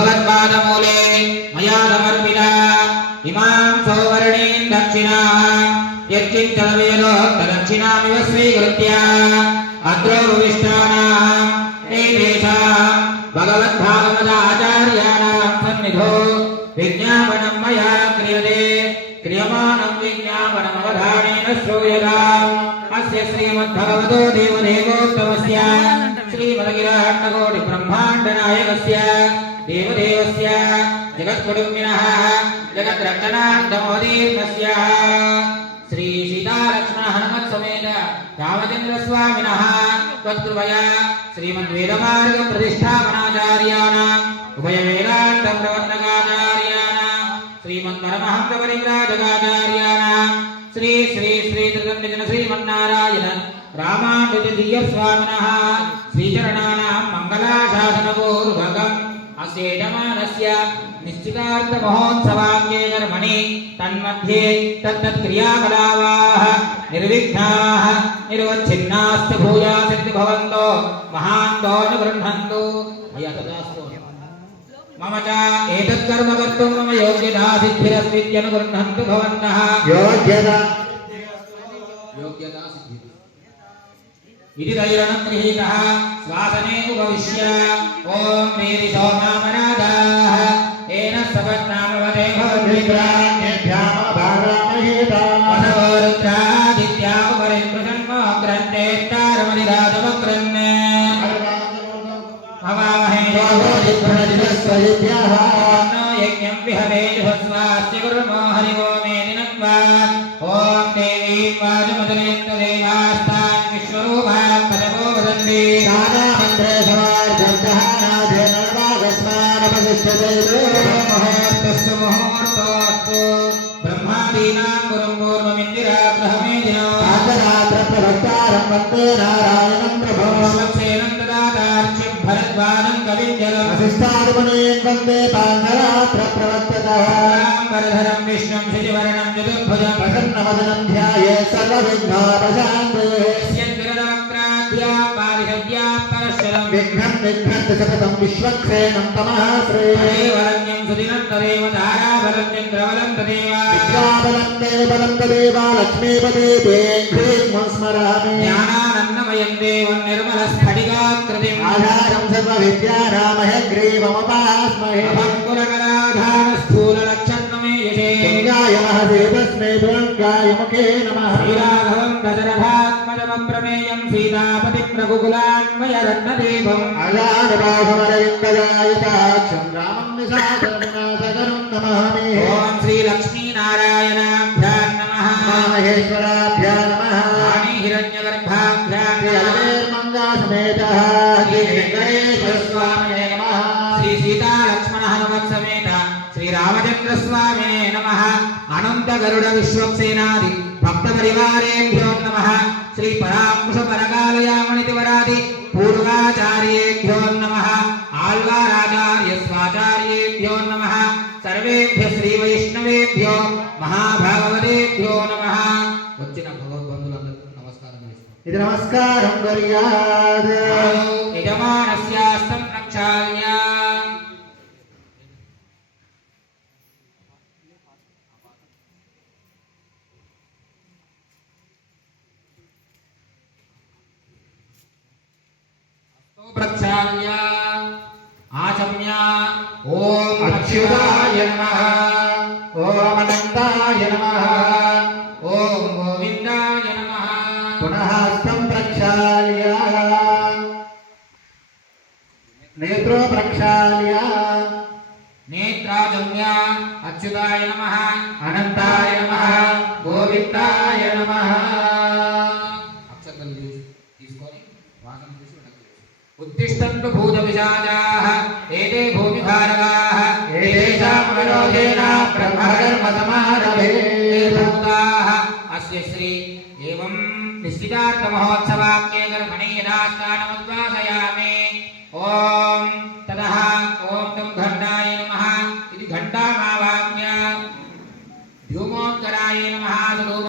भगवत्पादमूले मया समर्पिता इमां सौवर्णीं दक्षिणां यत्किञ्चनवेदोक्तदक्षिणामिव स्वीकृत्य अद्रोपविष्टानां तेषां भगवद्भागवताचार्याणां सन्निधौ विज्ञापनं मया क्रियते क्रियमाणं विज्ञापनमवधानेन श्रूयताम् अस्य श्रीमद्भगवतो देवदेवोत्तमस्य श्रीमद्गिराण्डकोटिब्रह्माण्डनायकस्य देवदेवस्य जगत्कुटुम्बिनः जगद्रक्षणार्थमोदीर्णस्य श्री सीतालक्ष्मणहनुमत्समेत रामचन्द्रस्वामिनः त्वत्कृपया श्रीमद्वेदमार्गप्रतिष्ठापनाचार्याणाम् उभयवेदान्तप्रवर्तकाचार्याणाम् श्रीमन्परमहंसपरिव्राजकाचार्याणाम् श्री श्री श्री त्रिदण्डजन श्रीमन्नारायण रामानुजतीयस्वामिनः श्रीचरणानां मङ्गलाशासनपूर्वकम् अस्य यजमानस्य निश्चितार्थमहोत्सवाख्ये कर्मणि तन्मध्ये तत्तत्क्रियाकलापाः निर्विघ्नाः निर्वच्छिन्नाश्च भूयासिद्धि भवन्तो महान्तो न गृह्णन्तु मया तदास्तु मम च एतत् कर्म कर्तुं मम योग्यता सिद्धिरस्तीत्यनुगृह्णन्तु भवन्तः योग्यता सिद्धिः इति दैरणं गृहीतः स्वासने उपविश्य ॐ मेरि सोमामनादाः येन सपत्नामवते भवद्विप्राण्यभ्यामभारामहेता वसवोरुद्रादित्यामुपरिप्रसन्मोग्रन्थेष्टारमधिराजवक्रन् हवामहे योगोदिभ्रणजिनस्वयुभ्यः यज्ञं विहवेजुहस्वास्य कुर्मो हरिवो मे दिनत्वा ॐ देवीं वाजुमदनेन्द्र देवास्तान् विश्वरूपात् पदवो वदन्ति नानामन्त्रे समार्जन्तहानाधेनर्वागस्मानपतिष्ठते मुहूर्तस्य मुहूर्तोऽस्तु ब्रह्मादीनां गुरुं पूर्वमिन्दिराग्रहमेधिनो आदरात्रप्रभक्तारं वन्दे नारायणं प्रभो श्रीमत्सेनन्ददातार्चिं भरद्वाजं कविञ्जलं वसिष्ठादिमुनीन् वन्दे पाञ्चरात्रप्रवर्तकः वरधरं विष्णुं शशिवर्णं चतुर्भुजं प्रसन्नवदनं ध्यायेत् सर्वविघ्नोपशान्तये विघ्नं विघ्नन्ति सततं विश्वक्सेनं तमः श्रीवरण्यं सुदिनं तदेव ताराबलं चन्द्रबलं तदेव विद्याबलं देवबलं तदेव लक्ष्मीपदे ह्रीं स्मरामि ज्ञानानन्दमयं देवं निर्मलस्फटिकाकृतिम् आधारं सर्वविद्यानामहग्रीवमुपास्महे अभङ्कुरकलाधारस्थूललक्षन्नमे यशे गङ्गाय महसे तस्मै दुरङ्गाय मुखे नमः श्रीराघवं दशरथात्मजमप्रमेयं सीतापतिं रघुकुलान्वयरत्नदेवम् अजानुबाहुमरविन्ददायिताक्षं रामं निशाचरविनाशकरं नमामि ॐ श्रीलक्ष्मीनारायणाभ्यां नमः महेश्वराभ्यां नमः वाणीहिरण्यगर्भाभ्यां जलवेर्मङ्गासमेतः श्रीवेङ्कटेश्वरस्वामिने नमः श्री सीतालक्ष्मणहनुमत्समेत श्रीरामचन्द्रस्वामिने नमः अनन्तगरुडविश्वक्सेनादि भक्तपरिवारेभ्यो नमः श्री परांकुशपरकालयामणितिवरादि पूर्वाचार्येभ्यो नमः आल्वाराचार्य स्वाचार्येभ्यो नमः सर्वेभ्य श्री वैष्णवेभ्यो महाभागवतेभ्यो नमः వచ్చిన భగవద్బంధులందరికీ నమస్కారం చేస్తున్నాను ఇది నమస్కారం గరియాద్ యజమానస్యాస్తం రక్షాల్య प्रक्षाल्य आचम्य ओम अच्युताय नमः ओम अनंताय नमः ओम गोविंदाय नमः पुनः हस्तं प्रक्षाल्य नेत्रो प्रक्षाल्य नेत्राचम्य अच्युताय नमः अनंताय नमः गोविंदाय नमः उत्तिष्ठन्तु भूतपिशाचाः एते भूमिभारकाः एतेषां विरोधेन ब्रह्मकर्मसमारभे भूताः अस्य श्री एवं निश्चितार्थमहोत्सवाख्ये कर्मणि यदा स्नानमुद्वासयामि ॐ ततः ॐ तं घण्टा